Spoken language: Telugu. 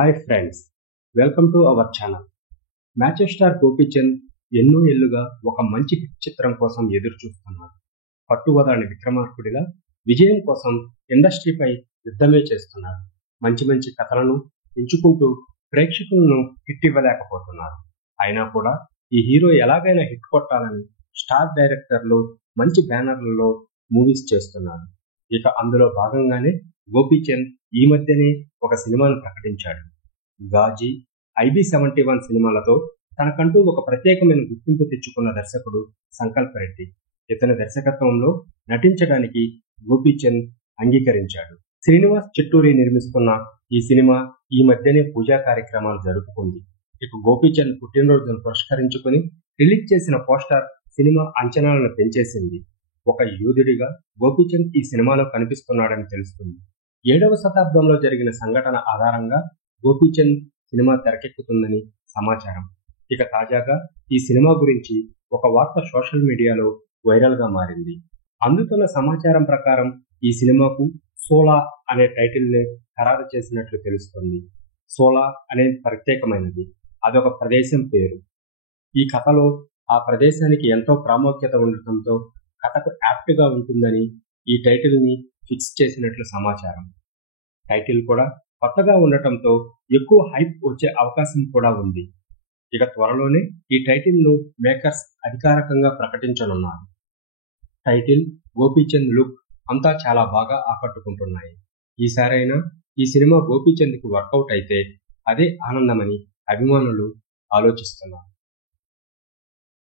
Hi friends, welcome to our channel. Matches star Gopichand ఎన్నో ఏళ్లుగా ఒక మంచి హిట్ చిత్రం కోసం ఎదురు చూస్తున్నాడు. పట్టువదలని విక్రమార్కుడిగా విజయం కోసం ఇండస్ట్రీపై యుద్ధమే చేస్తున్నాడు. మంచి మంచి కథలను ఎంచుకుంటూ ప్రేక్షకులను హిట్ ఇవ్వలేకపోతున్నారు. అయినా కూడా ఈ హీరో ఎలాగైనా హిట్ కొట్టాలని స్టార్ డైరెక్టర్లు మంచి బ్యానర్లలో మూవీస్ చేస్తున్నారు. ఇక అందులో భాగంగానే గోపీచంద్ ఈ మధ్యనే ఒక సినిమాను ప్రకటించాడు. గాజీ, IB71 సినిమాలతో తనకంటూ ఒక ప్రత్యేకమైన గుర్తింపు తెచ్చుకున్న దర్శకుడు సంకల్ప్ రెడ్డి. ఇతని దర్శకత్వంలో నటించడానికి గోపీచంద్ అంగీకరించాడు. శ్రీనివాస్ చిట్టూరి నిర్మిస్తున్న ఈ సినిమా ఈ మధ్యనే పూజా కార్యక్రమాలు జరుపుకుంది. ఇక గోపీచంద్ పుట్టినరోజును పురస్కరించుకుని రిలీజ్ చేసిన పోస్టర్ సినిమా అంచనాలను పెంచేసింది. ఒక యోధుడిగా గోపీచంద్ ఈ సినిమాలో కనిపిస్తున్నాడని తెలుస్తుంది. 7వ శతాబ్దంలో జరిగిన సంఘటన ఆధారంగా గోపీచంద్ సినిమా తెరకెక్కుతుందని సమాచారం. ఇక తాజాగా ఈ సినిమా గురించి ఒక వార్త సోషల్ మీడియాలో వైరల్ గా మారింది. అందుతున్న సమాచారం ప్రకారం ఈ సినిమాకు సోలా అనే టైటిల్ ని ఖరారు చేసినట్లు తెలుస్తుంది. సోలా అనేది ప్రత్యేకమైనది, అదొక ప్రదేశం పేరు. ఈ కథలో ఆ ప్రదేశానికి ఎంతో ప్రాముఖ్యత ఉండటంతో కథకు యాప్ట్ గా ఉంటుందని ఈ టైటిల్ ని ఫిక్స్ చేసినట్లు సమాచారం. టైటిల్ కూడా కొత్తగా ఉండటంతో ఎక్కువ హైప్ వచ్చే అవకాశం కూడా ఉంది. ఇక త్వరలోనే ఈ టైటిల్ ను మేకర్స్ అధికారికంగా ప్రకటించనున్నారు. టైటిల్, గోపీచంద్ లుక్ అంతా చాలా బాగా ఆకట్టుకుంటున్నాయి. ఈసారైనా ఈ సినిమా గోపీచంద్ కు వర్కౌట్ అయితే అదే ఆనందమని అభిమానులు ఆలోచిస్తున్నారు.